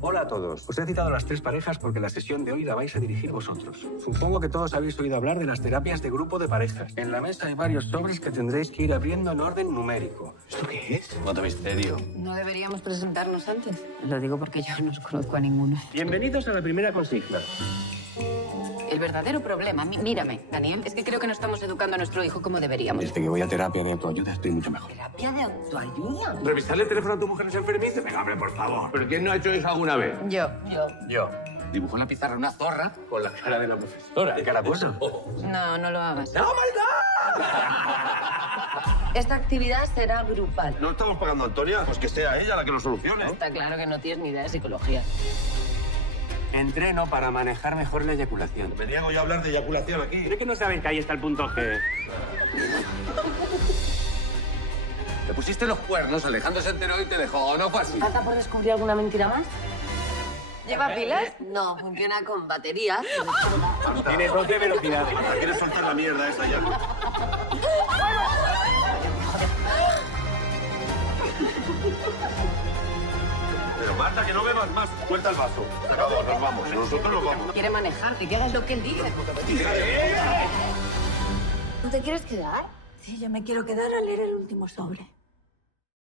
Hola a todos. Os he citado a las tres parejas porque la sesión de hoy la vais a dirigir vosotros. Supongo que todos habéis oído hablar de las terapias de grupo de parejas. En la mesa hay varios sobres que tendréis que ir abriendo en orden numérico. ¿Esto qué es? ¿Cuánto misterio? ¿No deberíamos presentarnos antes? Lo digo porque yo no os conozco a ninguno. Bienvenidos a la primera consigna. El verdadero problema, mírame, Daniel, es que creo que no estamos educando a nuestro hijo como deberíamos. Desde que voy a terapia de autoayuda estoy mucho mejor. ¿Terapia de autoayuda? ¿Revisarle el teléfono a tu mujer es enfermiza? Venga, hombre, por favor. ¿Pero quién no ha hecho eso alguna vez? Yo. Yo. Dibujó en la pizarra una zorra con la cara de la profesora. ¿Qué cara puso? No, no lo hagas. ¡Oh, my God! Esta actividad será grupal. ¿No estamos pagando a Antonia? Pues que sea ella la que lo solucione. Está claro que no tienes ni idea de psicología. Entreno para manejar mejor la eyaculación. Me niego yo a hablar de eyaculación aquí. ¿Cree que no saben que ahí está el punto G? Le pusiste los cuernos, Alejandro se enteró y te dejó, ¿o no fue así? ¿Falta por descubrir alguna mentira más? ¿Lleva pilas? No, funciona con batería. Tiene 12 velocidades. Marta, ¿quieres soltar la mierda esa ya? Pero Marta, que no bebas más. Suelta el vaso. Se acabó, nos vamos. Nosotros nos vamos. Quiere manejar, que hagas lo que él dice. ¿No te quieres quedar? Sí, yo me quiero quedar a leer el último sobre.